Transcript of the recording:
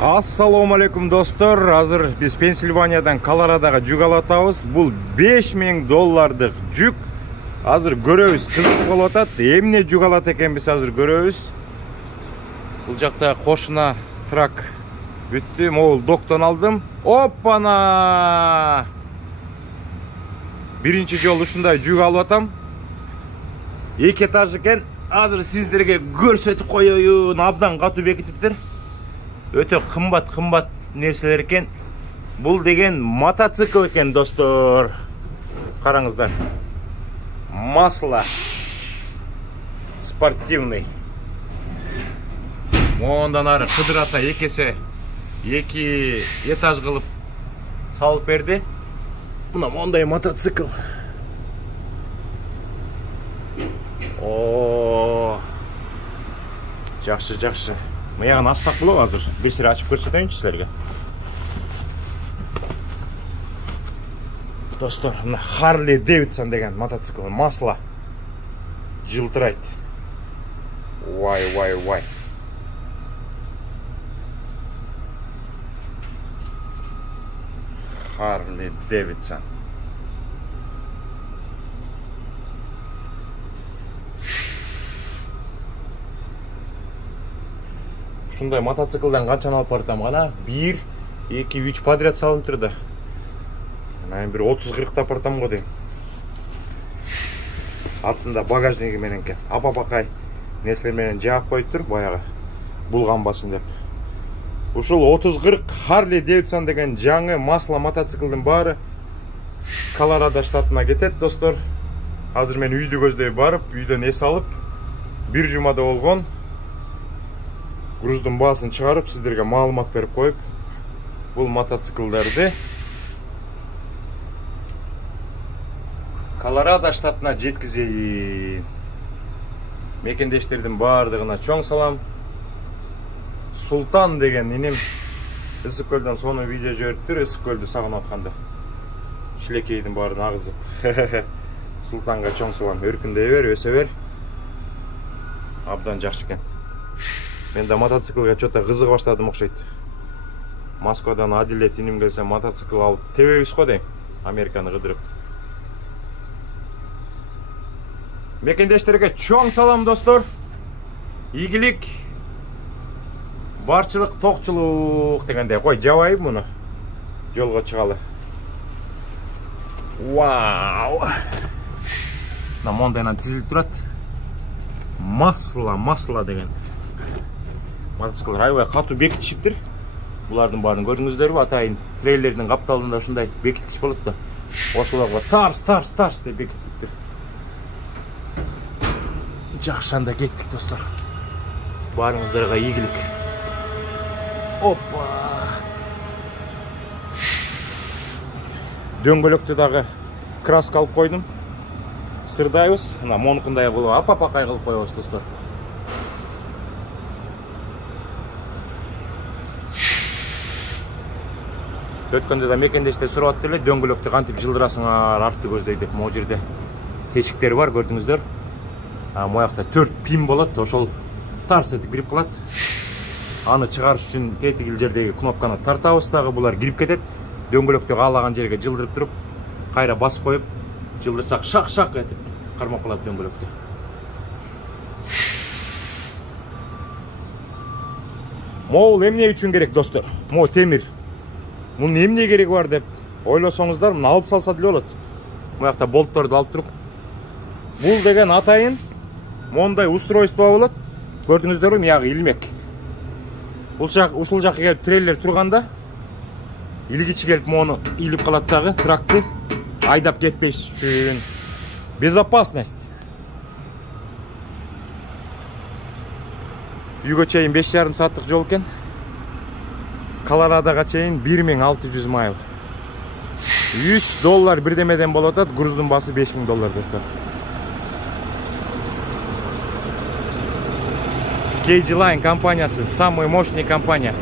Ассаламу алейкум достор. Азыр биз Пенсильваниядан Колорадоға жүк алатабыз. Бул $5000 жүк. Азыр көрөбүз, кызык болуп атат. Эмне жүк алат экенбиз азыр көрөбүз. Бул жакта кошуна трак бүттү. Могул доктон алдым. Оппана! Биринчи жолу ушундай жүк алып атам. 2 этаж экен. Азыр сиздерге көрсөтүп коеюн. Абдан катуу бекитиптир. Өтө кымбат нерселер экен. Бул деген мотоцикл экен достор. Караңыздар. Масло. Спортивный. Ондан ары кыдырата экесе 2 этаж кылып салып берди. Мына мондай мотоцикл. Жакшы. Мыягын ассак болот азыр. Бир сире ачып көрсөтөйүнчү силерге. Достор, мына Harley Davidson деген мотоцикл, масло жылтырайт. Вай. Harley Davidson. Ушундай мотоциклдан канчаны алып бартам гана? 1, 2, 3 подряд салынып турду. Мен бир 30-40 та бартам го дейм. Артында багажниги менен экен. Апа-бакай нерселер менен жаап коюптур, баягы булганбасын деп. Ушул 30-40 Harley Davidson деген жаңы масло мотоциклдин баары Колорадо штатына кетет, достор. Азыр мен үйдү көздөй барып, үйдөн эс алып, бир жумада болгон груздун баасын чыгарып, сиздерге маалымат берип коюп, бул мотоциклдарды Колорадо штатына жеткизейин. Мекендештердин баардыгына чоң салам. Султан деген иним Ысык көлдөн сонун видео жибериптир, Ысык көлдү сагынып атканда. Шилекейдин баарын агызып. Султанга чоң салам. Өркүндөй бер, өсө бер. Абдан жакшы экен. Мен да мотоциклга чөтө кызыга баштадым окшойт. Москвадан Адилет иним келсе мотоцикл алып тебебиз го дейм. Американы кыдырып. Мекендештерге чоң салам достор. Ийгилик, барчылык, токчулук дегенде. Кой, жабайбы муну. Жолго чыгалы. Вау! На мондайнан тизилип турат. Масло деген. Мотоциклдар аябай катуу бекитишиптир. Булардын баарын көрдүңүздөрбү? Атайын трейлердин капталында ушундай бекиткич болот да. Ошолорго тарс деп бекитиптир. Жакшанда кеттик достор. Баарыңыздарга ийгилик. Опа! Дөңгөлөктү дагы краска алып койдум. Сырдайбыз. Мына монукундай кылып апа-бакай кылып коебуз достор. Өткөндө да мекендештер сурап эле, дөңгөлөктү кантип жылдырасыңар артты көздөй деп. Могу жерде тешиктер бар, көрдүңүздөр. Моякта 4 пин болот, ошол тарс этип кирип калат. Аны чыгарыш үчүн кетигил жердеги кнопканы тартабыз дагы, булар кирип кетет. Дөңгөлөктү каалаган жерге жылдырып туруп, кайра басып коюп, жылдырсак шак этип кармап калат дөңгөлөктү. Могул эмне үчүн керек достор? Могу темир. Мунун эмне кереги бар деп ойлосоңуздар, муну алып салса деле болот. Моякта болтторду алып туруп. Бул деген атайын мондай устройство болот. Көрдүңүздөрбү, мыягы илмек. Ушул жакка келип трейлер турганда илгичи келип мону илип калат дагы, тракты айдап кетпеш үчүн. Безопасность. Үйгө чейин 5,5 сааттык жол экен. Колорадога чейин 1600 майл. $100 бирдемеден болуп атат, груздун баасы $5000 достор. KG Line компаниясы, самый мощный компания.